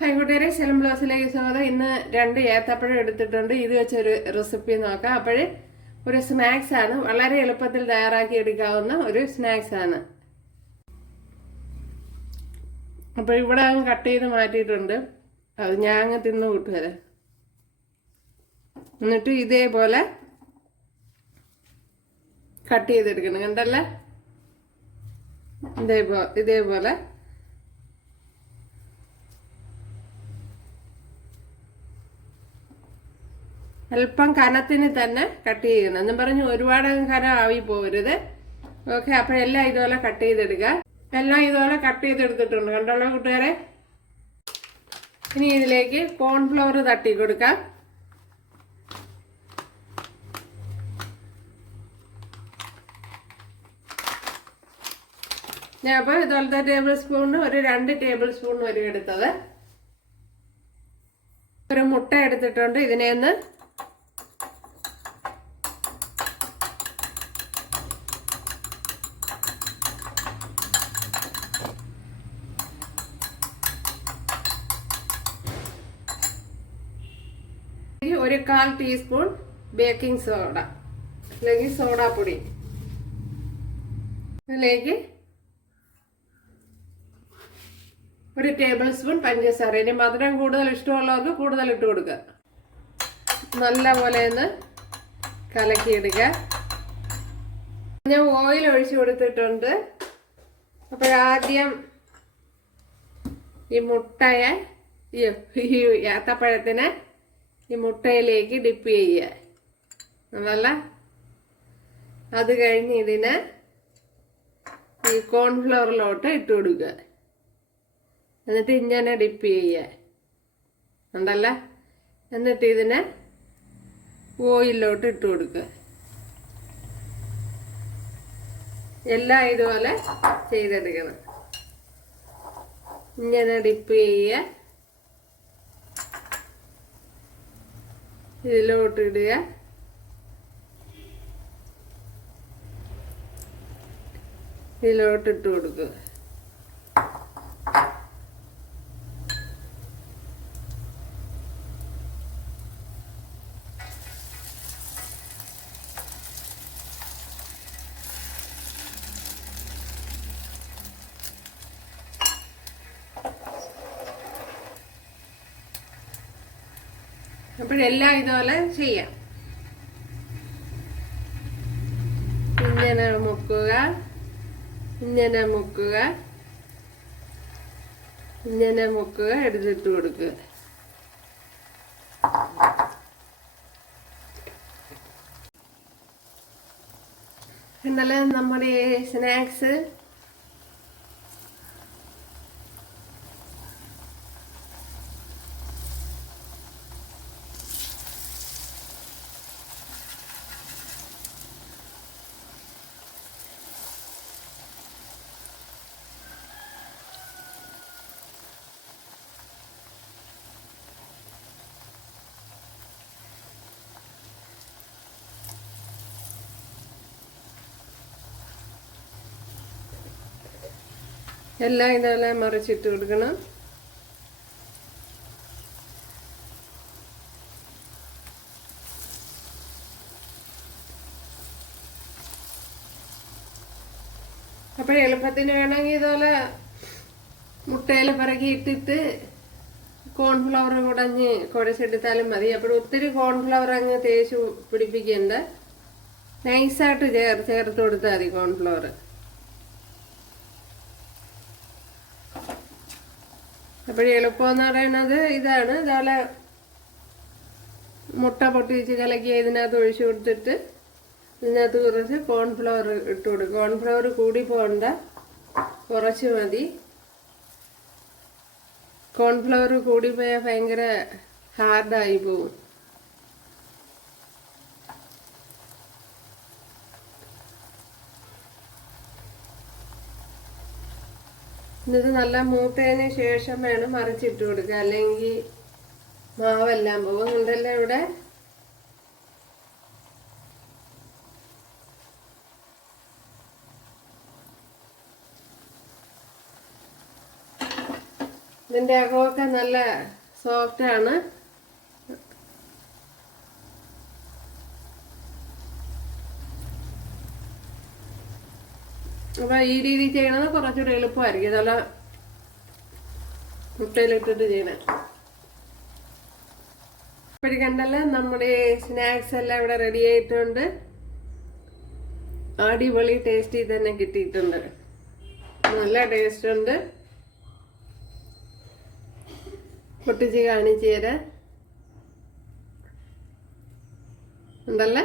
Hi കൂട്ടുകാരെ സെലം ബ്ലൗസിലേക്ക് സ്വാഗതം. ഇന്ന് രണ്ട് ഏത്തപ്പഴം എടുത്തിട്ടുണ്ട്. ഇത് വെച്ചൊരു റെസിപ്പി നോക്കാം. അപ്പോഴ് ഒരു സ്നാക്സ് ആണ്. വളരെ എളുപ്പത്തിൽ തയ്യാറാക്കി എടുക്കാവുന്ന ഒരു സ്നാക്സ് ആണ്. അപ്പോൾ ഇവിടെ അങ്ങ് കട്ട് ചെയ്ത് മാറ്റിയിട്ടുണ്ട്. അത് ഞാൻ അങ്ങ് തിന്നു കൂട്ടുകാരെ. എന്നിട്ട് ഇതേപോലെ കട്ട് ചെയ്തെടുക്കണം. കണ്ടല്ലേ? ഇതേപോലെ അല്പം കനത്തിന് തന്നെ കട്ട് ചെയ്യണം. എന്നും പറഞ്ഞ് ഒരുപാട് കനം ആവി പോകരുത് ഓക്കെ അപ്പോൾ എല്ലാം ഇതുപോലെ കട്ട് ചെയ്തെടുക്കുക. എല്ലാം ഇതുപോലെ കട്ട് ചെയ്തെടുത്തിട്ടുണ്ട്. കണ്ടോളൂ കൂട്ടുകാരെ? ഇനി ഇതിലേക്ക് കോൺഫ്ലവർ തട്ടി കൊടുക്കാം. ഞാൻ അപ്പോൾ ഇതുപോലത്തെ ടേബിൾ സ്പൂണിന് ഒരു രണ്ട് ടേബിൾ സ്പൂൺ വരും എടുത്തത്. ഒരു മുട്ട എടുത്തിട്ടുണ്ട്. ഇതിനെ ഒന്ന് ഒരു കാൽ ടീസ്പൂൺ ബേക്കിംഗ് സോഡ അല്ലെങ്കിൽ സോഡാപ്പൊടി. ഇതിലേക്ക് ഒരു ടേബിൾ സ്പൂൺ പഞ്ചസാര. ഇനി മധുരം കൂടുതൽ ഇഷ്ടമുള്ളവർക്ക് കൂടുതൽ ഇട്ട് കൊടുക്കുക. നല്ല പോലെ ഒന്ന് കലക്കിയെടുക്കുക ഞാൻ ഓയിൽ ഒഴിച്ചു കൊടുത്തിട്ടുണ്ട്. അപ്പോഴാദ്യം ഈ മുട്ടയെ ഈ ഏത്തപ്പഴത്തിനെ ഈ മുട്ടയിലേക്ക് ഡിപ്പ് ചെയ്യുക. അതല്ല അത് കഴിഞ്ഞ് ഇതിനെ ഈ കോൺഫ്ലവറിലോട്ട് ഇട്ട് കൊടുക്കുക. എന്നിട്ട് ഇങ്ങനെ ഡിപ്പ് ചെയ്യുക. ഉണ്ടല്ല എന്നിട്ട് ഇതിനെ ഓയിലോട്ട് ഇട്ട് കൊടുക്കുക. എല്ലാം ഇതുപോലെ ചെയ്തെടുക്കണം. ഇങ്ങനെ ഡിപ്പ് ചെയ്യുക. ഇതിലോട്ട് ഇടുക ഇതിലോട്ട് ഇട്ട് കൊടുക്കുക. അപ്പോഴെല്ലാം ഇതുപോലെ ചെയ്യാം. ഇങ്ങനെ മുക്കുക. ഇങ്ങനെ മുക്കുക. ഇങ്ങനെ മുക്കുക. എടുത്തിട്ട് കൊടുക്കുക. എന്നാലും നമ്മുടെ സ്നാക്സ് എല്ലാം ഇതുപോലെ മറിച്ചിട്ട് കൊടുക്കണം. അപ്പോൾ എളുപ്പത്തിന് വേണമെങ്കിൽ ഇതുപോലെ മുട്ടയിൽ പിറകി ഇട്ടിട്ട് കോൺഫ്ലവർ കുടഞ്ഞ് കുഴച്ചെടുത്താലും മതി. അപ്പോൾ ഒത്തിരി കോൺഫ്ലവർ അങ്ങ് തേച്ച് പിടിപ്പിക്കണ്ട. നൈസായിട്ട് ചേർ ചേർത്ത് കൊടുത്താൽ മതി കോൺഫ്ലവർ അപ്പോൾ എളുപ്പമെന്ന് പറയുന്നത് ഇതാണ്. ഇതാലെ മുട്ട പൊട്ടിച്ച് കലക്കി ഇതിനകത്ത് ഒഴിച്ചു കൊടുത്തിട്ട് ഇതിനകത്ത് കുറച്ച് കോൺഫ്ലവർ ഇട്ട് കൊടുക്കും. കോൺഫ്ലവർ കൂടി പോകണ്ട. കുറച്ച് മതി. കോൺഫ്ലവർ കൂടിപ്പോയാൽ ഭയങ്കര ഹാർഡായി പോകും എന്നിട്ട് നല്ല മൂത്തതിന് ശേഷം വേണം മറിച്ചിട്ട് കൊടുക്കുക അല്ലെങ്കിൽ മാവെല്ലാം പോകുന്നുണ്ടല്ലോ ഇവിടെ. ഇതിന്റെ അകമൊക്കെ നല്ല സോഫ്റ്റാണ് അപ്പൊ ഈ രീതി ചെയ്യണത് കുറച്ചുകൂടെ എളുപ്പമായിരിക്കും. ഇതല്ല മുട്ടയിലിട്ടിട്ട് ചെയ്യണേ. ഇപ്പോഴും കണ്ടല്ലേ നമ്മുടെ സ്നാക്സ് എല്ലാം ഇവിടെ റെഡി ആയിട്ടുണ്ട്. അടിപൊളി ടേസ്റ്റി തന്നെ കിട്ടിയിട്ടുണ്ട്. നല്ല ടേസ്റ്റ് ഉണ്ട്. പൊട്ടിച്ച് കാണിച്ചു തരാം. ഉണ്ടല്ലേ?